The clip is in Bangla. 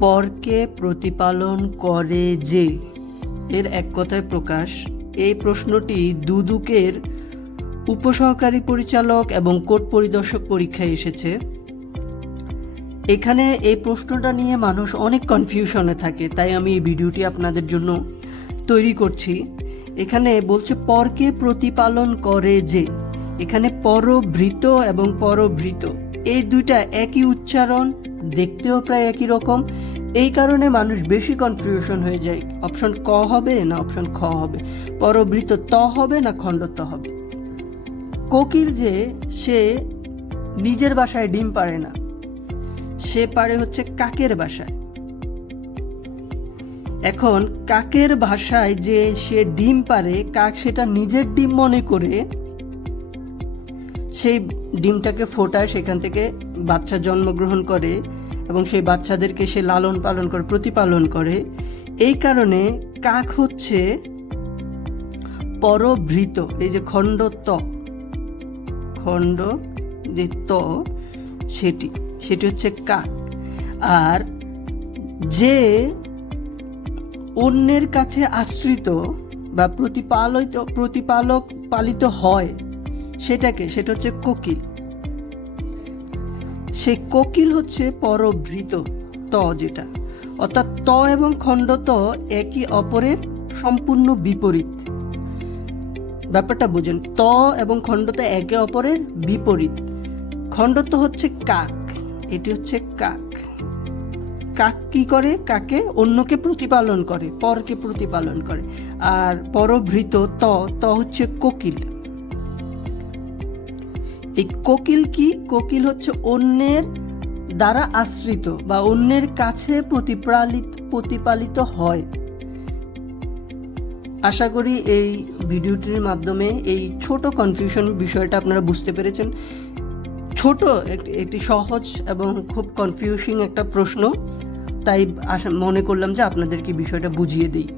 পরকে প্রতিপালন করে যে, এর এক কথায় প্রকাশ। এই প্রশ্নটি দুদকের উপসহকারী পরিচালক এবং কোর্ট পরিদর্শক পরীক্ষায় এসেছে। এখানে এই প্রশ্নটা নিয়ে মানুষ অনেক কনফিউশনে থাকে, তাই আমি এই ভিডিওটি আপনাদের জন্য তৈরি করছি। এখানে বলছে পরকে প্রতিপালন করে যে, এখানে পরভৃত এবং পরভৃত এই দুইটা একই উচ্চারণ, দেখতেও প্রায় একই রকম। এই কারণে মানুষ বেশি কনফিউশন হয়ে যায়, অপশন ক হবে না অপশন খ হবে, পরভৃত ত হবে না খণ্ড ত হবে। কোকিল যে, সে নিজের বাসায় ডিম পাড়ে না, সে পারে হচ্ছে কাকের বাসায়। এখন কাকের ভাষায় যে সে ডিম পারে, কাক সেটা নিজের ডিম মনে করে সেই ডিমটাকে ফোটায়, সেখান থেকে বাচ্চা জন্মগ্রহণ করে এবং সেই বাচ্চাদেরকে সে লালন পালন করে, প্রতিপালন করে। এই কারণে কাক হচ্ছে পরভৃত। এই যে খণ্ড যে ত, সেটি হচ্ছে কাক। আর যে অন্যের কাছে আশ্রিত বা পালিত হয় সেটা হচ্ছে কোকিল। সেই কোকিল হচ্ছে পরভৃত ত, যেটা অর্থাৎ ত এবং খণ্ড ত একে অপরের সম্পূর্ণ বিপরীত। ব্যাপারটা বুঝুন, ত এবং খণ্ড ত একে অপরের বিপরীত। খণ্ড ত হচ্ছে কাক, এটি হচ্ছে কাক। কাক কি করে? কাকে অন্যকে প্রতিপালন করে, পরকে প্রতিপালন করে। আর পরভৃত ত হচ্ছে কোকিল। এই কোকিল কি? কোকিল হচ্ছে অন্যের দ্বারা আশ্রিত বা অন্যের কাছে প্রতিপালিত হয়। আশা করি এই ভিডিওটির মাধ্যমে এই ছোট কনফিউশন বিষয়টা আপনারা বুঝতে পেরেছেন। ছোট একটি সহজ এবং খুব কনফিউজিং একটা প্রশ্ন, তাই মনে করলাম যে আপনাদেরকে বিষয়টা বুঝিয়ে দিই।